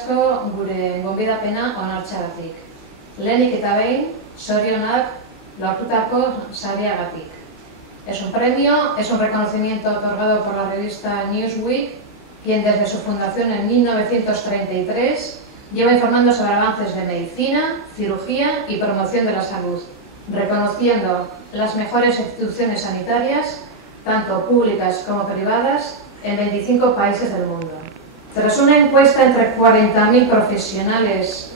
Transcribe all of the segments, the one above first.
asko gure gonbidapena onartzeagatik. Lehenik eta behin, zorionak lortutako sariagatik. Es un premio, es un reconocimiento otorgado por la revista Newsweek, quien desde su fundación en 1933 lleva informando sobre avances de medicina, cirugía y promoción de la salud, reconociendo las mejores instituciones sanitarias, tanto públicas como privadas, en 25 países del mundo. Tras una encuesta entre 40.000 profesionales,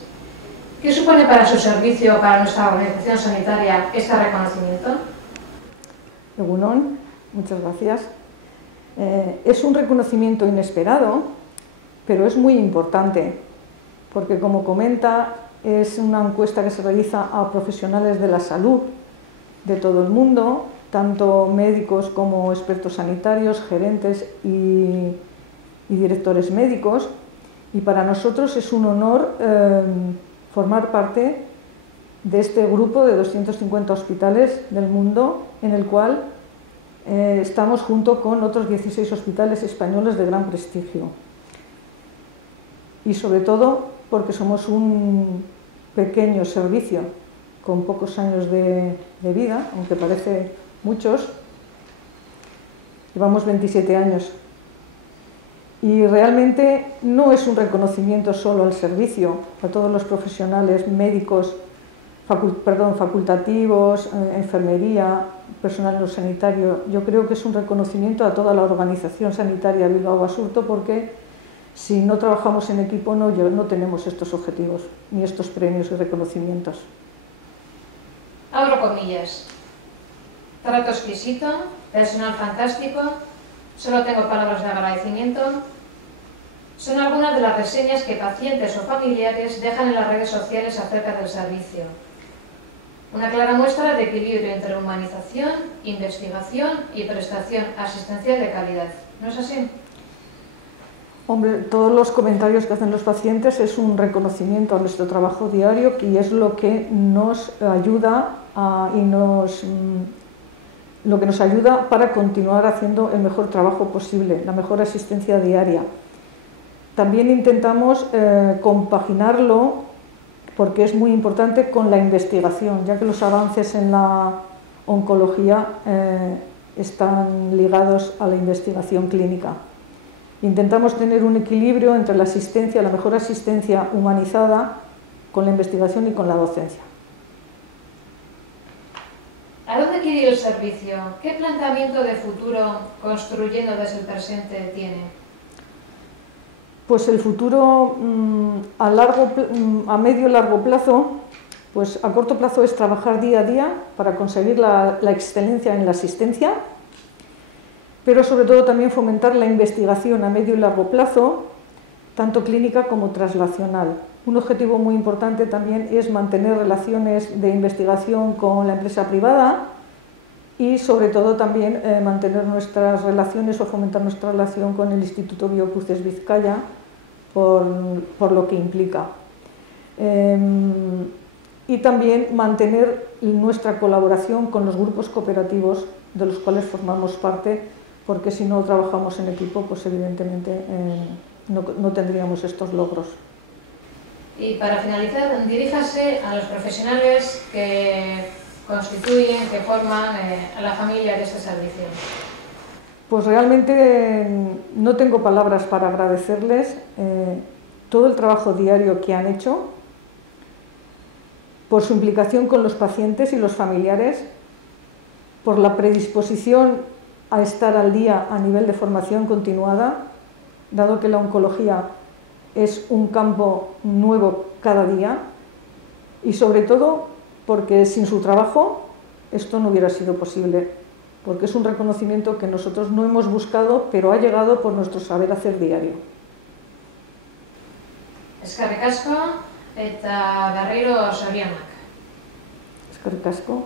¿qué supone para su servicio, para nuestra organización sanitaria, este reconocimiento? Egunon, muchas gracias. Es un reconocimiento inesperado, pero es muy importante, porque como comenta, es una encuesta que se realiza a profesionales de la salud de todo el mundo, tanto médicos como expertos sanitarios, gerentes y directores médicos, y para nosotros es un honor formar parte de este grupo de 250 hospitales del mundo, en el cual estamos junto con otros 16 hospitales españoles de gran prestigio. Y sobre todo porque somos un pequeño servicio con pocos años de vida, aunque parece muchos. Llevamos 27 años. Y realmente no es un reconocimiento solo al servicio, a todos los profesionales médicos, facultativos, enfermería, personal no sanitario. Yo creo que es un reconocimiento a toda la organización sanitaria Bilbao Basurto, porque si no trabajamos en equipo no tenemos estos objetivos, ni estos premios y reconocimientos. Abro comillas. Trato exquisito, personal fantástico, solo tengo palabras de agradecimiento. Son algunas de las reseñas que pacientes o familiares dejan en las redes sociales acerca del servicio. Una clara muestra de equilibrio entre humanización, investigación y prestación asistencial de calidad. ¿No es así? Hombre, todos los comentarios que hacen los pacientes es un reconocimiento a nuestro trabajo diario, y es lo que nos ayuda para continuar haciendo el mejor trabajo posible, la mejor asistencia diaria. También intentamos compaginarlo, porque es muy importante, con la investigación, ya que los avances en la oncología están ligados a la investigación clínica. Intentamos tener un equilibrio entre la mejor asistencia humanizada, con la investigación y con la docencia. ¿A dónde quiere ir el servicio? ¿Qué planteamiento de futuro, construyendo desde el presente, tiene? Pues el futuro a medio y largo plazo, pues a corto plazo es trabajar día a día para conseguir la excelencia en la asistencia, pero sobre todo también fomentar la investigación a medio y largo plazo, tanto clínica como translacional. Un objetivo muy importante también es mantener relaciones de investigación con la empresa privada y sobre todo también mantener nuestras relaciones o fomentar nuestra relación con el Instituto Biocruces Vizcaya, por lo que implica. Y también mantener nuestra colaboración con los grupos cooperativos de los cuales formamos parte, porque si no trabajamos en equipo, pues evidentemente no tendríamos estos logros. Y para finalizar, diríjase a los profesionales que constituyen, que forman a la familia de este servicio. Pues realmente no tengo palabras para agradecerles todo el trabajo diario que han hecho, por su implicación con los pacientes y los familiares, por la predisposición a estar al día a nivel de formación continuada, dado que la oncología es un campo nuevo cada día, y sobre todo porque sin su trabajo esto no hubiera sido posible, porque es un reconocimiento que nosotros no hemos buscado, pero ha llegado por nuestro saber hacer diario. Eskerrik asko eta berriro zorionak. Eskerrik asko.